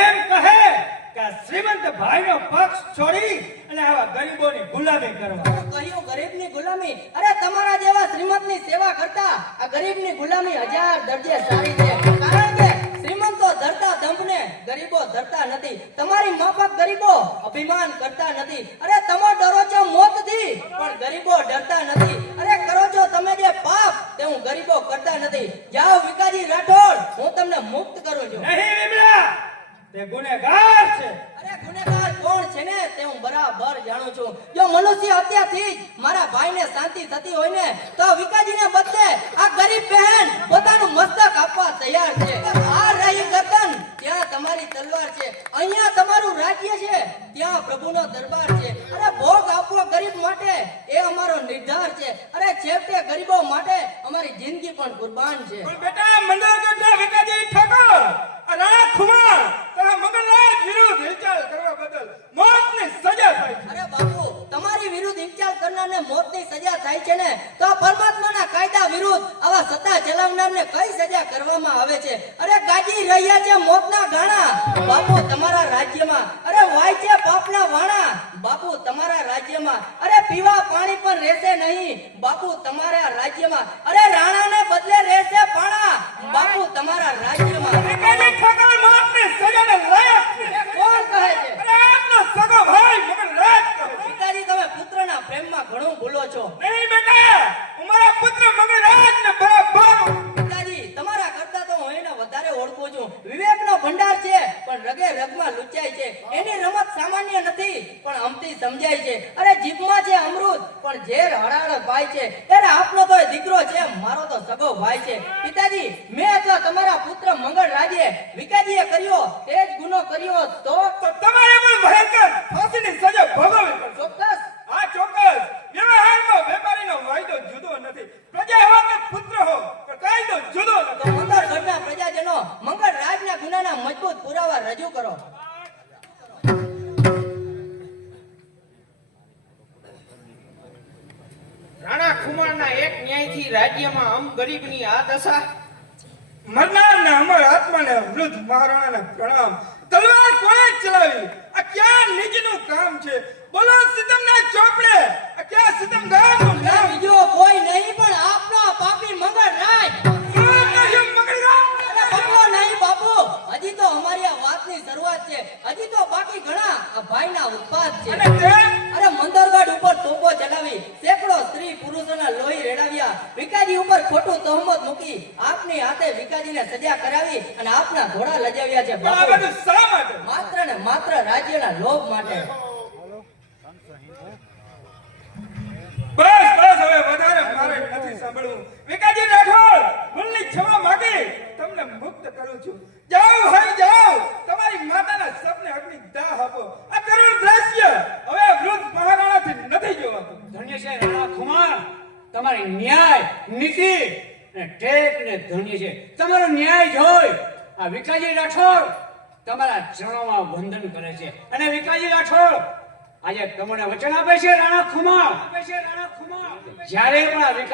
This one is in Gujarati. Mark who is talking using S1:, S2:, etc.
S1: એમ કહે કે શ્રીમંત ભાઈનો પક્ષ છોડી અને આવા ગરીબોની ગુલામી કરવા.
S2: કહ્યું ગરીબની ગુલામી. અરે તમારા જેવા શ્રીમંતની સેવા કરતા આ ગરીબની ગુલામી હજાર દર્જે સારી છે. કરતા નથી. અરે તમે ડરો છો મોતથી પણ ગરીબો ડરતા નથી. અરે કરો છો તમે જે પાપ તે હું ગરીબો કરતા નથી. જાઓ વિકાજી રાઠોડ હું તમને મુક્ત કરું છું.
S1: નહીં વિમળા! તે ગુનેગાર છે.
S2: અરે ગુનેગાર કોણ છે ને તે હું બરાબર જાણું છું. જો મનુષ્ય અત્યારથી મારા ભાઈને શાંતિ થતી હોય ને તો વિકાજીને બદલે આ ગરીબ બહેન પોતાનું મસ્તક આપવા તૈયાર છે. આ રહી ગર્દન ત્યાં તમારી તલવાર છે અહીંયા તમારું રાજ્ય છે ત્યાં પ્રભુનો દરબાર છે અરે ભોગ આપવો માટે એ અમારો નિર્ધાર છે. અરે છેવટે ગરીબો માટે અમારી જિંદગી પણ કુરબાન છે.
S1: પણ બેટા મંદરગઢના વિકાજી ઠાકોર રાણા ખુમાર તારા મગનરાજ વિરુદ્ધ હિલચાલ કરવા બદલ મોતની સજા થાય છે.
S2: અરે બાપુ તમારી વિરુદ્ધ હિલચાલ કરનારને મોતની સજા થાય છે ને તો પરમાત્માના કાયદા વિરુદ્ધ આવા સત્તા ચલાવનારને કઈ સજા કરવામાં આવે છે? અરે ગાજી રહ્યા છે મોતના ગાણા. બાપુ તમારા રાજ્યમાં. અરે વાય છે પાપના વાણા. બાપુ તમારા રાજ્યમાં. અરે પીવા પાણી પણ રહેશે નહીં. બાપુ તમારા રાજ્યમાં અરે રાણાને બદલે રહેશે પાણા. બાપુ તમારા રાજ્યમાં
S1: વિકાજી ઠાકોર મોતની સજાને લાયક છે.
S2: એ કોણ કહે છે?
S1: અને આપનો સગો ભાઈ મગનરાજ કહે છે.
S2: પિતાજી તમે પુત્રના પ્રેમમાં ઘણું ભૂલો છો.
S1: નહીં બેટા હું મારા પુત્ર મગનરાજને બરાબર
S2: પિતાજી તમારા કરતા તો હું એને વધારે ઓળખું છું. વિવેકનો ભંડાર છે પણ રગે રગમાં લુચાય છે. એની રમત સામાન્ય નથી પણ અમથી સમજાય છે. અરે જીભમાં પણ ઝેર હળાળ ભાઈ છે ત્યારે આપનો તો દીકરો છે મારો તો સગો ભાઈ છે. પિતાજી મેં અથવા તમારા પુત્ર મંગળ રાજે વિકાજીએ કર્યો તે જ ગુનો કર્યો તો?
S1: તમારે પણ ભયંકર ફાંસીની સજા ભોગવવી
S2: ચોક્કસ.
S1: આ ચોક્કસ. વ્યવહારમાં વેપારીનો વાયદો જુદો નથી. પ્રજા હો કે પુત્ર હો? કાયદો જુદો નથી.
S2: મંગળ ઘરના પ્રજાજનો મંગળ રાજના ગુનાના મજબૂત પુરાવા રજૂ કરો.
S3: ખુમારના એક ન્યાયથી રાજ્યમાં આમ ગરીબની આ દશા.
S1: મરનારને અમર આત્માને વૃદ્ધ મહારાણાને પ્રણામ. તલવાર કોણે ચલાવી? આ ક્યાં નીચનું કામ છે? બોલો સિતમના ચોપડે. આ ક્યાં સિતમ ગામનું નામ?
S2: બીજો કોઈ નહીં પણ આપના પાપી મંગળ રાજ હજી તો અમારી આ વાતની શરૂઆત છે. હજી તો બાકી ઘણા આ ભાઈના ઉત્પાદ છે. વિકાજી ઉપર ખોટું તહમત મૂકી આપની હાથે વિકાજીને સજા કરાવી અને આપના ઘોડા લજાવ્યા છે માત્ર ને માત્ર રાજ્યના લોભ માટે
S1: બસ બસ હવે વધારે મારે નથી સાંભળવું વિકાજી રાઠોડ ભૂલની ક્ષમા માંગી તમને મુક્ત કરું છું જાઓ હઈ જાઓ તમારી માતાના સપને અગ્નિ દાહ આપો આ કરુણ દ્રશ્ય હવે વૃદ્ધ મહારાણાથી નથી જોવાતું
S3: ધન્ય છે રાણા ખુમાર તમારી ન્યાય નીતિ ટેક ને ધણી છે. તમારો ન્યાય જોઈ આ વિકાજી રાઠોડ તમારા ચરણોમાં વંદન કરે છે. અને વિકાજી રાઠોડ આજે તમને વચન આપે છે, રાણા ખુમાર. આપે છે રાણા ખુમાર જ્યારે પણ